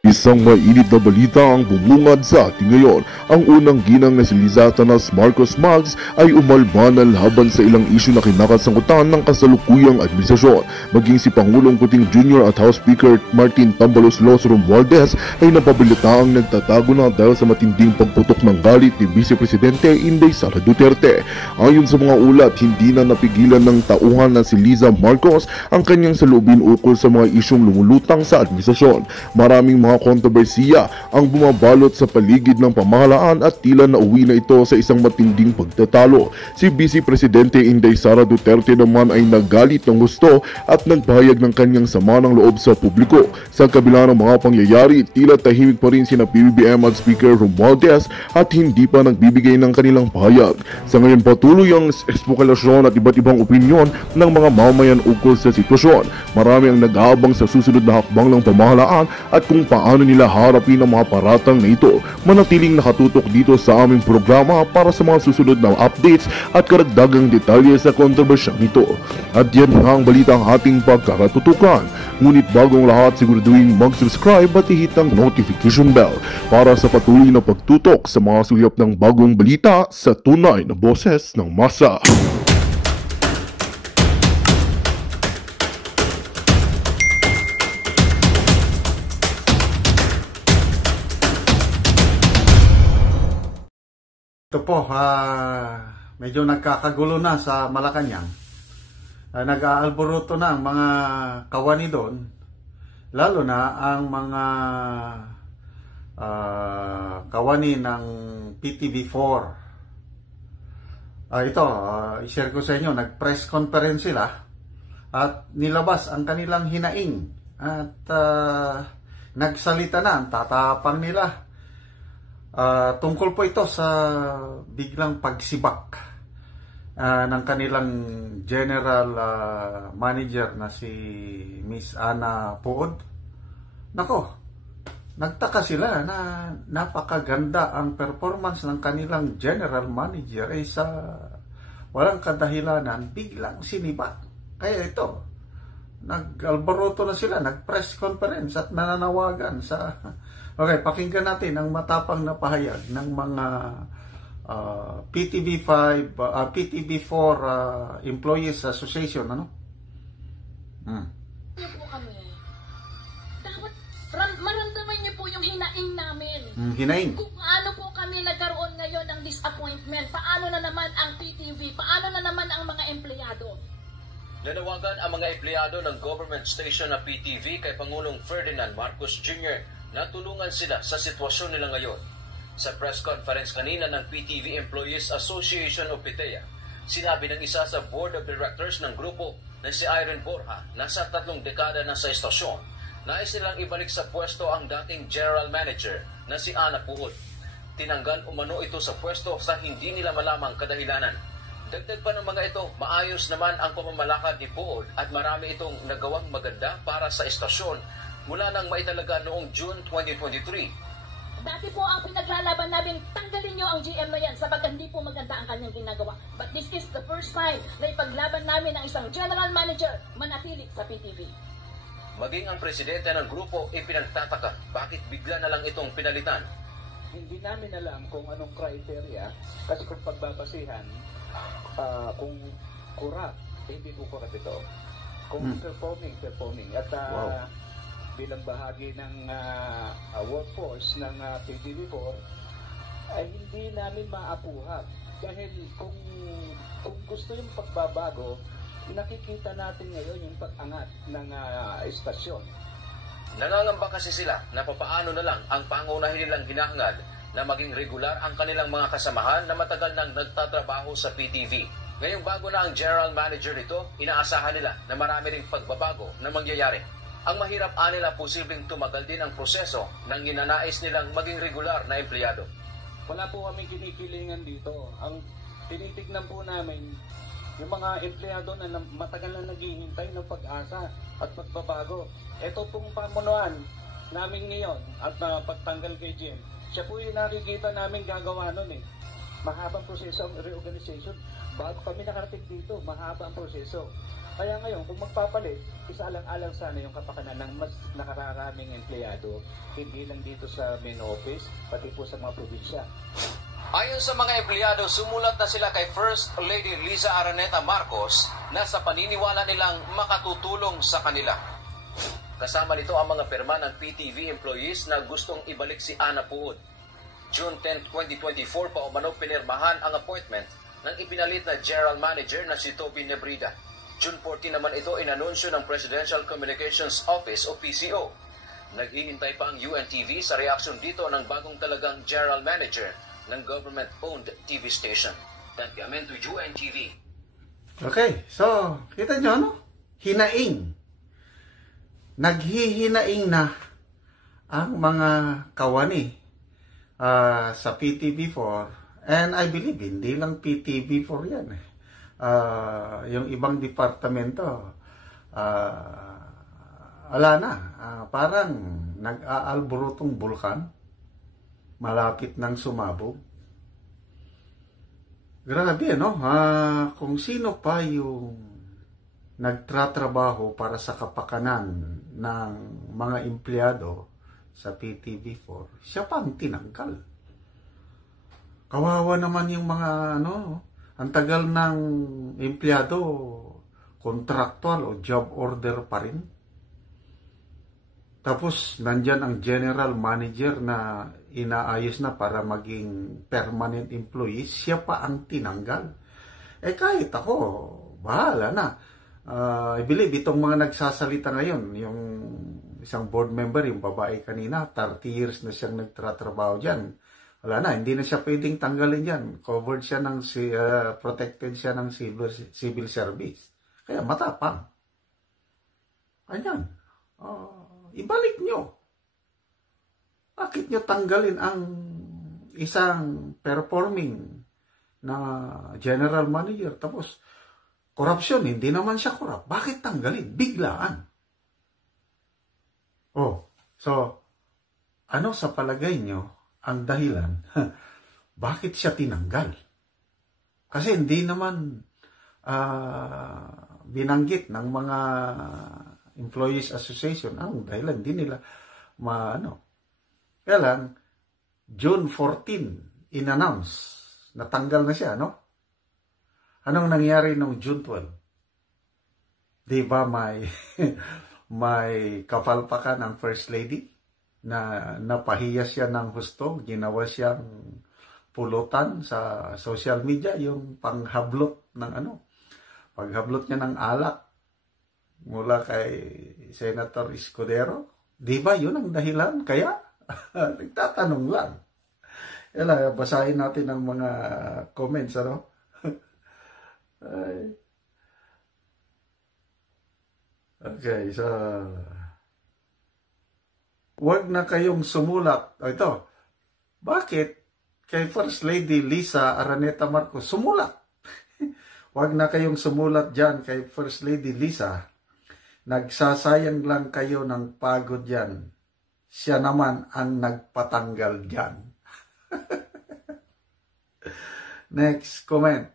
Isang mainit na balita ang bumungad sa ating ngayon. Ang unang ginang na si Liza Atanas Marcos Mags ay umalbanal laban sa ilang isyu na kinakasangkutan ng kasalukuyang administrasyon. Maging si Pangulong Kuting Jr. at House Speaker Martin Tambalos Los Romualdez ay napabilitaang nagtatago na dahil sa matinding pagputok ng galit ni Vice Presidente Inday Sara Duterte. Ayon sa mga ulat, hindi na napigilan ng tauhan na si Liza Marcos ang kanyang saloobin ukol sa mga isyong lumulutang sa administrasyon. Maraming mga kontrobersiya ang bumabalot sa paligid ng pamahalaan at tila nauwi na ito sa isang matinding pagtatalo. Si Vice Presidente Inday Sara Duterte naman ay naggalit ng gusto at nagpahayag ng kanyang sama ng loob sa publiko. Sa kabila ng mga pangyayari, tila tahimik pa rin sina PBBM at Speaker Romualdez at hindi pa nagbibigay ng kanilang pahayag. Sa ngayon patuloy ang espekulasyon at iba't ibang opinyon ng mga mamamayan ukol sa sitwasyon. Marami ang nag-aabang sa susunod na hakbang ng pamahalaan at kung paano nila harapin ang mga paratang na ito. Manatiling nakatutok dito sa aming programa para sa mga susunod na updates at karagdagang detalye sa kontrobersyang ito. At yan nga ang balita ang ating pagkakatutukan. Ngunit bagong lahat, siguraduhin mag-subscribe at ihit ang notification bell para sa patuloy na pagtutok sa mga sulyap ng bagong balita sa tunay na boses ng masa. Ito po, medyo nagkakagulo na sa Malacanang. Nag-aalboroto na ang mga kawani doon, lalo na ang mga kawani ng PTV4. I-share ko sa inyo, nag-press conference sila at nilabas ang kanilang hinaing at nagsalita na ang tatapang nila. Tungkol po ito sa biglang pagsibak ng kanilang general manager na si Miss Ana Puod. Nako, nagtaka sila na napakaganda ang performance ng kanilang general manager sa walang kadahilanan biglang sinibak. Kaya ito, nag-alboroto na sila, nag-press conference at nananawagan sa... Okay, pakinggan natin ang matapang na pahayag ng mga PTV4 Employees Association, ano? Po kami. Dapat maramdaman niyo po yung hinaing namin. Hinaing? Kung paano po kami nagkaroon ngayon ng disappointment, paano na naman ang PTV, paano na naman ang mga empleyado. Nanawagan ang mga empleyado ng government station na PTV kay Pangulong Ferdinand Marcos Jr. na tulungan sila sa sitwasyon nila ngayon. Sa press conference kanina ng PTV Employees Association o PITEA, sinabi ng isa sa board of directors ng grupo na si Irene Borja, nasa 3 dekada na sa istasyon, nais nilang ibalik sa pwesto ang dating general manager na si Ana Puod. Tinanggal umano ito sa pwesto sa hindi nila malamang kadahilanan. Dagdag pa ng mga ito, maayos naman ang pamamalakad ni Puod at marami itong nagawang maganda para sa istasyon mula nang maitalaga noong June 2023. Dati po ang pinaglalaban namin, tanggalin nyo ang GM na yan sapagkat hindi po maganda ang kanyang ginagawa. But this is the first time na ipaglaban namin ang isang general manager manatili sa PTV. Maging ang presidente ng grupo ipinagtataka bakit bigla na lang itong pinalitan. Hindi namin alam kung anong criteria kasi kung pagbabasihan kung corrupt, hindi po corrupt ito. Kung performing at bilang bahagi ng workforce ng PTV4 ay hindi namin maapuhat dahil kung gusto yung pagbabago, nakikita natin ngayon yung pag-angat ng istasyon. Nangangamba kasi sila na papaano na lang ang pangunahin nilang hinahangad na maging regular ang kanilang mga kasamahan na matagal nang nagtatrabaho sa PTV. Ngayong bago na ang general manager nito, inaasahan nila na marami ring pagbabago na mangyayari. Ang mahirap nila posibleng tumagal din ang proseso ng ginanais nilang maging regular na empleyado. Wala po kami kinikilingan dito. Ang tinitignan po namin, yung mga empleyado na matagal na naghihintay ng pag-asa at pagbabago. Ito pong pamunuan namin ngayon at pagtanggal kay Jim, siya po yung nakikita namin gagawa nun eh. Mahabang proseso ang reorganization. Bago kami nakarating dito, mahaba ang proseso. Kaya ngayon, kung magpapalit, isaalang-alang sana yung kapakanan ng mas nakararaming empleyado, hindi lang dito sa main office, pati po sa mga probinsya. Ayon sa mga empleyado, sumulat na sila kay First Lady Liza Araneta Marcos na sa paniniwala nilang makatutulong sa kanila. Kasama nito ang mga pirma ng PTV employees na gustong ibalik si Ana Puod. June 10, 2024 pa umano pinirmahan ang appointment ng ipinalit na General Manager na si Toby Nebrida. June 14 naman ito inanunsyo ng Presidential Communications Office o PCO. Naghihintay pa ang UNTV sa reaksyon dito ng bagong talagang General Manager ng government-owned TV station. Tantiamento UNTV. Okay, so kita nyo ano? Hinaing. Naghihinaing na ang mga kawani sa PTV4, and I believe hindi lang PTV4 yan yung ibang departamento wala na, parang nag-aalborotong bulkan malapit ng sumabog. Grabe, no? Kung sino pa yung nagtratrabaho para sa kapakanan ng mga empleyado sa PTV4, siya pa ang tinanggal. Kawawa naman yung mga ang tagal ng empleyado, contractual o job order pa rin. Tapos nandyan ang general manager na inaayos na para maging permanent employee, siya pa ang tinanggal. Kahit ako, bahala na. I believe itong mga nagsasalita ngayon, yung isang board member, yung babae kanina, 30 years na siyang nagtratrabaho dyan. Wala na, hindi na siya pwedeng tanggalin dyan. Covered siya ng, protected siya ng civil service. Kaya matapang. Ayan. Ibalik nyo. Bakit nyo tanggalin ang isang performing na general manager? Tapos, korupsyon, hindi naman siya korap. Bakit tanggalin? Biglaan. So, ano sa palagay nyo ang dahilan? Bakit siya tinanggal? Kasi hindi naman binanggit ng mga Employees Association ang dahilan. Hindi nila Kaya lang, June 14, in-announce, natanggal na siya, no? Anong nangyari nung June 12? Di ba may kapalpakan ng First Lady na napahiya siya ng husto, ginawa siyang pulutan sa social media, yung panghablot ng paghablot niya ng alak mula kay Senator Escudero. Di ba yun ang dahilan? Kaya, nagtatanong lang. Basahin natin ang mga comments, Okay, so wag na kayong sumulat. Ito, bakit kay First Lady Liza Araneta Marcos sumulat? Wag na kayong sumulat dyan kay First Lady Liza. Nagsasayang lang kayo ng pagod dyan. Siya naman ang nagpatanggal dyan. Next comment.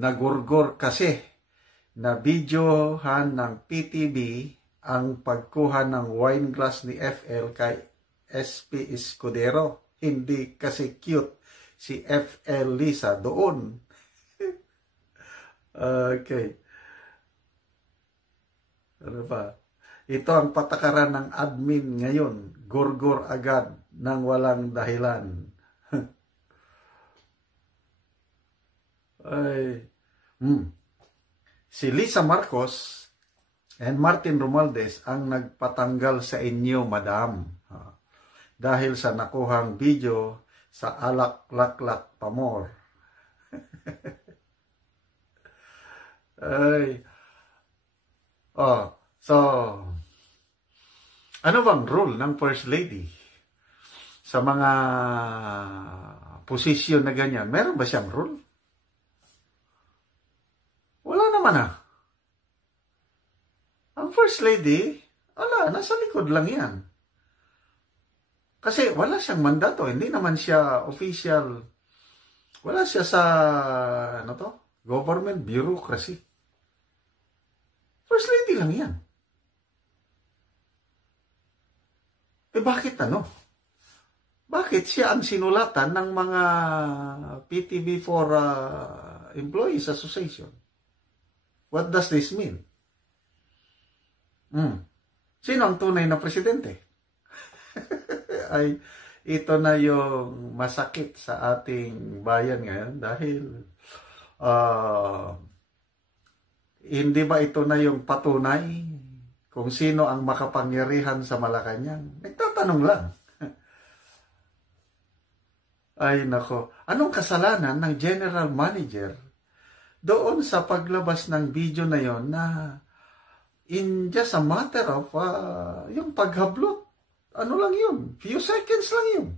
Nagurgur kasi na videohan ng PTV ang pagkuha ng wine glass ni FL kay SP Escudero. Hindi kasi cute si FL Liza doon. Okay. Ano pa? Ito ang patakaran ng admin ngayon. Gurgur agad nang walang dahilan. Si Liza Marcos and Martin Romualdez ang nagpatanggal sa inyo, madam. Dahil sa nakuhang video sa alak-laklak pamor. So, ano bang role ng First Lady sa mga posisyon na ganyan? Meron ba siyang role? Wala naman Ang First Lady, nasa likod lang yan. Kasi wala siyang mandato, hindi naman siya official. Wala siya sa government bureaucracy. First lady lang yan. Bakit ano? Bakit siya ang sinulatan ng mga PTV4 Employees Association? What does this mean? Sino ang tunay na presidente? Ay, ito na yung masakit sa ating bayan ngayon dahil hindi ba ito na yung patunay kung sino ang makapangyarihan sa Malacanang? Nagtatanong lang. Ay nako, anong kasalanan ng general manager doon sa paglabas ng video na yon na in just a matter of yung paghablot? Ano lang yun? Few seconds lang yun.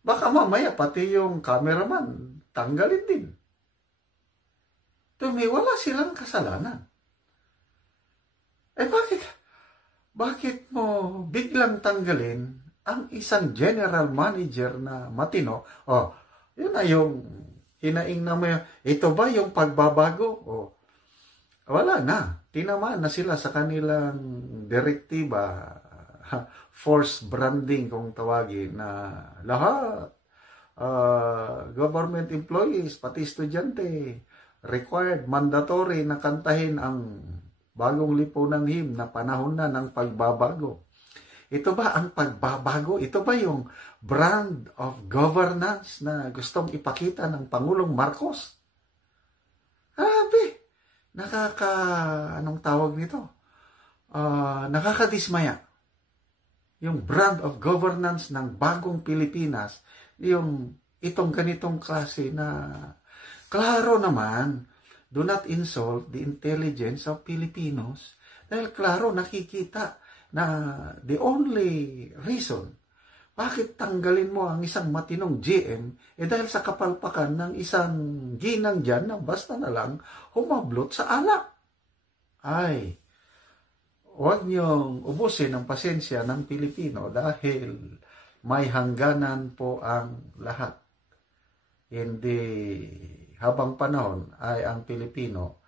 Baka mamaya pati yung cameraman tanggalin din. May wala silang kasalanan. Bakit mo biglang tanggalin ang isang general manager na matino? Yun na yung hinaing na may, ito ba yung pagbabago? Wala na. Tinamaan na sila sa kanilang direktiba, force branding kung tawagin, na lahat, government employees, pati estudyante, required, mandatory na kantahin ang bagong lipunang hymn na panahon na ng pagbabago. Ito ba ang pagbabago? Ito ba yung brand of governance na gustong ipakita ng Pangulong Marcos? Anong tawag nito? Nakakadismaya. Yung brand of governance ng bagong Pilipinas, itong ganitong klase na klaro naman, do not insult the intelligence of Filipinos. Dahil klaro nakikita na the only reason bakit tanggalin mo ang isang matinong GM dahil sa kapalpakan ng isang ginang dyan na basta na lang humablot sa alak. Ay, huwag niyong ubusin ang pasensya ng Pilipino dahil may hangganan po ang lahat. Hindi habang panahon ay ang Pilipino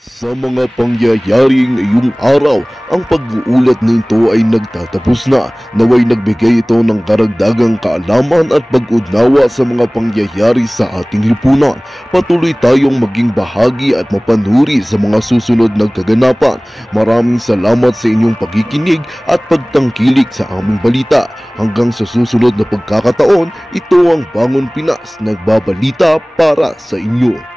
Sa mga pangyayaring ngayong araw, ang pag-uulat nito ay nagtatapos na. Naway nagbigay ito ng karagdagang kaalaman at pag-unawa sa mga pangyayari sa ating lipunan. Patuloy tayong maging bahagi at mapanuri sa mga susunod na kaganapan. Maraming salamat sa inyong pagkikinig at pagtangkilik sa aming balita. Hanggang sa susunod na pagkakataon, ito ang Bangon Pinas, nagbabalita para sa inyo.